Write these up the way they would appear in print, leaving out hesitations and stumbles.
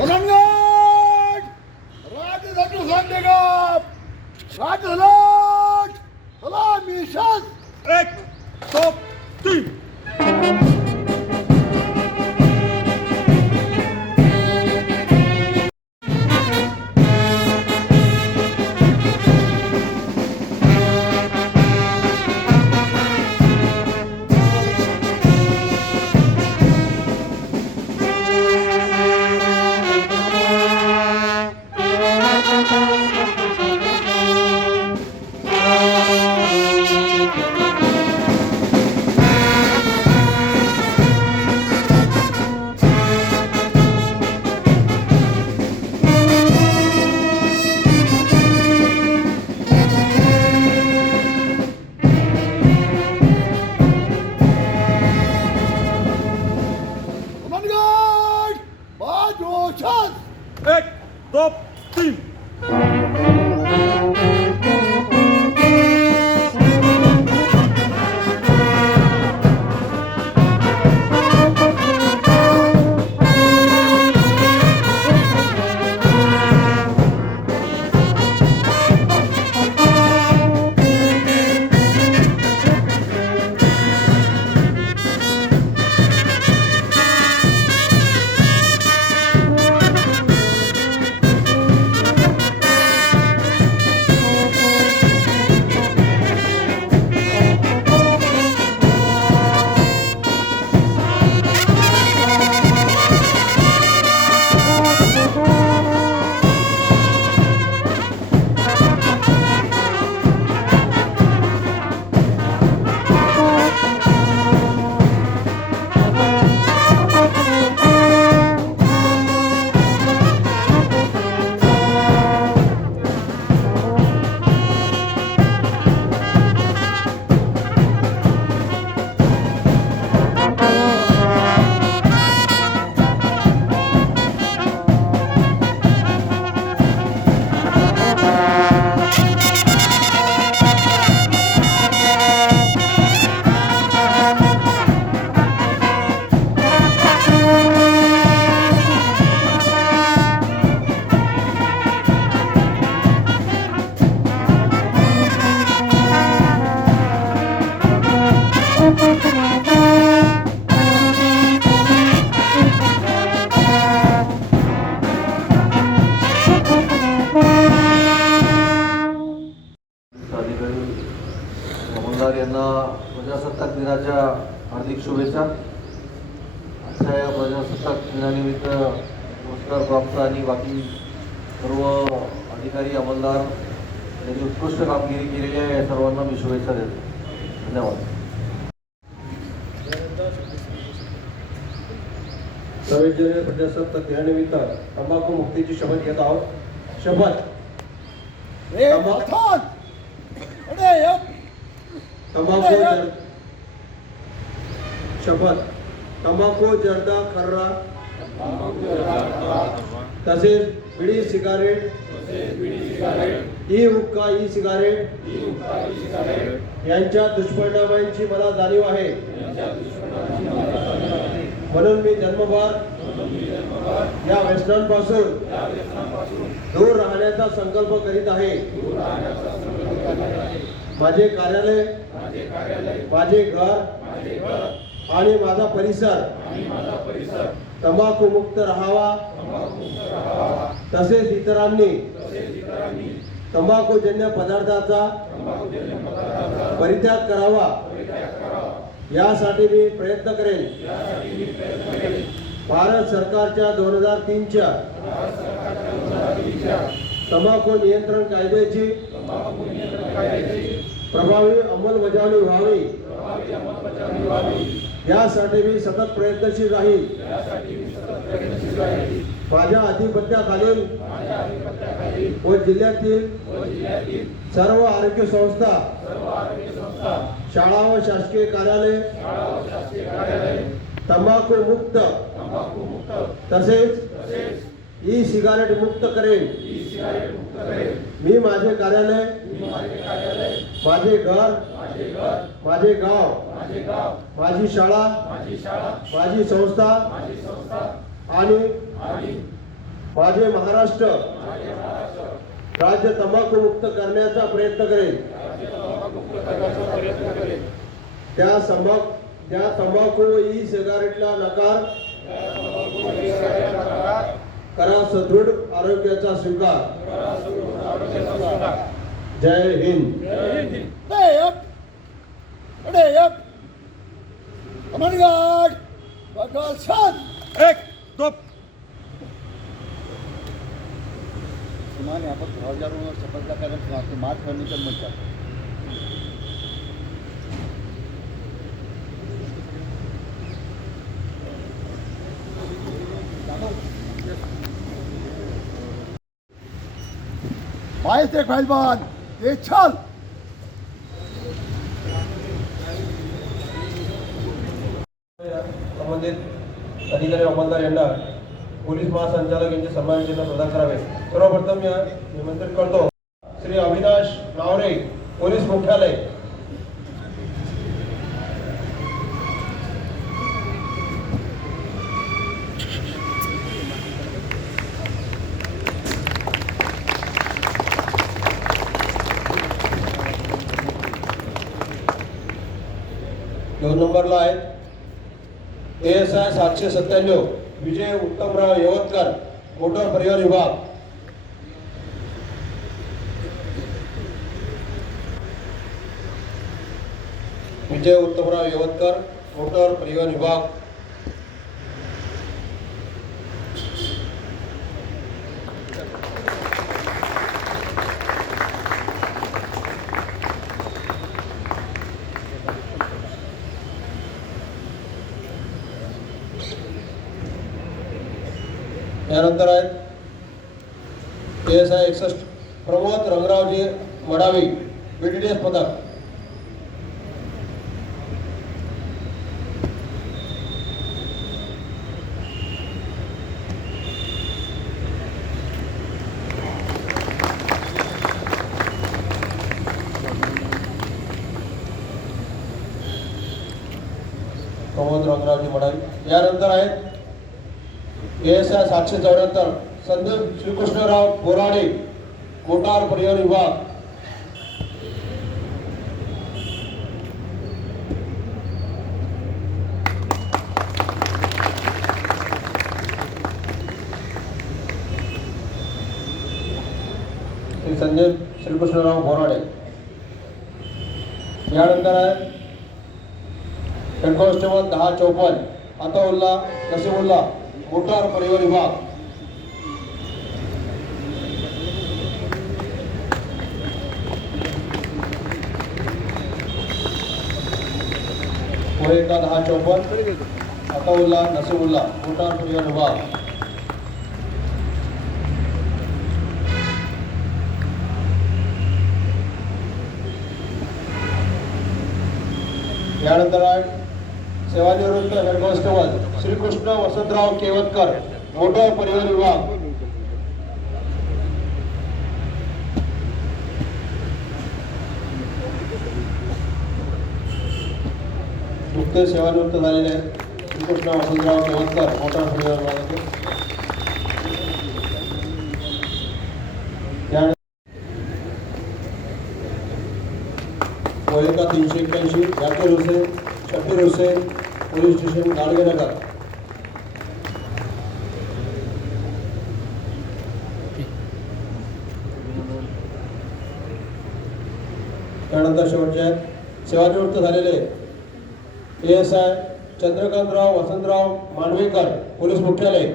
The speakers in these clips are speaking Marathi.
रंगट राजधानी सांगेगाव राजहलाट चला मिशन 1 2 3 रंगट बाजोशन 1 2 3 अधिकारी अमलदार यांना प्रजासत्ताक दिनाच्या हार्दिक शुभेच्छा. आजच्या या प्रजासत्ताक दिनानिमित्त पुरस्कार प्राप्त आणि बाकी सर्व अधिकारी अमलदार यांनी उत्कृष्ट कामगिरी केलेली आहे, या सर्वांना मी शुभेच्छा देतो. धन्यवाद. सविजय प्रजासत्ताक दिनानिमित्त तंबाखू मुक्तीची शपथ घेत आहोत. शपथ. तंबाखू शपथ. तंबाखू जर्दा खर्रा तसेच बिडी सिगारेट ई हुक्का ई सिगारेट यांच्या दुष्परिणामांची मला जाणीव आहे. म्हणून मी जन्मभर या व्यसनांपासून दूर राहण्याचा संकल्प करीत आहे. माझे कार्यालय, माझे घर आणि माझा परिसर तंबाखू मुक्त राहावा, तसेच इतरांनी तंबाखूजन्य पदार्थाचा परित्याग करावा यासाठी मी प्रयत्न करेन. भारत सरकारच्या 2003च्या तंबाखू नियंत्रण कायद्याची प्रभावी अंमलबजावणी व्हावी यासाठी मी सतत प्रयत्नशील राहील. माझ्या अधिपत्याखालील व जिल्ह्यातील सर्व आरोग्य संस्था, शाळा व शासकीय कार्यालय तंबाखू मुक्त तसेच ई सिगारेट मुक्त करेन. मी माझे कार्यालय, माझे घर, माझे गाव, माझी शाळा, माझी संस्था आणि माझे महाराष्ट्र राज्य तंबाखू मुक्त करण्याचा प्रयत्न करेल. त्या तंबाखू व ई सिगारेटला नकार करा सदृढ आरोग्याचा स्वीकार. जय हिंद. अमरगढ़ प्रकाशन. एक दो समान यहाँ पर हजारों शपथ का कार्यक्रम समाप्त मार्च फर्नीचर मंच. बाईस एक पहलवान ये छल. संबंधित अधिकारी अंमलदार यांना पोलीस महासंचालक यांचे सन्मान चिन्ह प्रदान करावे. सर्वप्रथम या निमंत्रित करतो श्री अविनाश नावरे, पोलीस मुख्यालय. दोन नंबरला आहे ASI 797 विजय उत्तमराव यवतकर, मोटर परिवहन विभाग. विजय उत्तमराव यवतकर, मोटर परिवहन विभाग. यानंतर आहेत ASI 61 प्रमोद रंगरावजी मडावी, BTDS पदक. प्रमोद रंगरावजी मडावी. यानंतर आहेत ASI 774 संदीप श्रीकृष्णराव बोराडे, मोटार परिवहन विभाग. संदीप श्रीकृष्णराव बोराडे. यानंतर आहे हेड कॉन्स्टेबल 1054 अताउल्ला नसीमुल्ला, मोटार परिवहन विभाग. वहीका 1054 अताउल्ला नसीमुल्ला, मोटार परिवहन विभाग. यानंतर आहे सेवानिवृत्त head constable Shrikrishna Vasantrao Kevatkar, motor परिवहन विभाग. नुकतेच सेवानिवृत्त झालेले आहेत श्रीकृष्ण वसंतराव केवतकर, मोटार परिवहन विभागाचे. वहीका 381 जाकीर हुसेन, शबीर हुसेन, पोलीस स्टेशन गाडगेनगर. त्यानंतर शेवटचे सेवानिवृत्त झालेले ASI चंद्रकांतराव वसंतराव मांडवेकर, पोलीस मुख्यालय.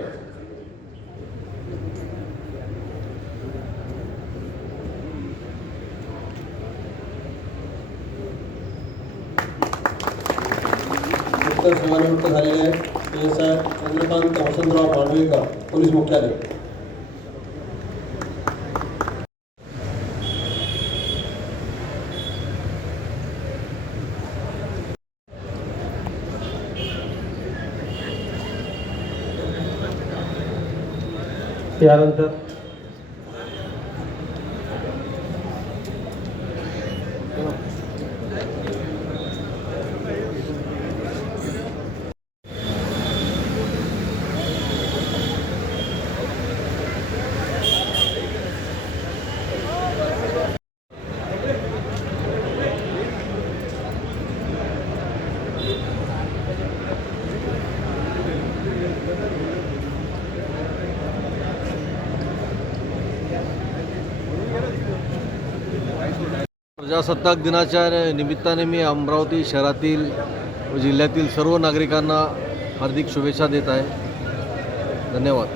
सेवानिवृत्त झालेले आहेत ASI चंद्रकांत वसंतराव मांडवेकर, पोलीस मुख्यालय. त्यानंतर प्रजासत्ताक दिनाच्या निमित्ताने मी अमरावती शहरातील व जिल्ह्यातील सर्व नागरिकांना हार्दिक शुभेच्छा देत आहे. धन्यवाद.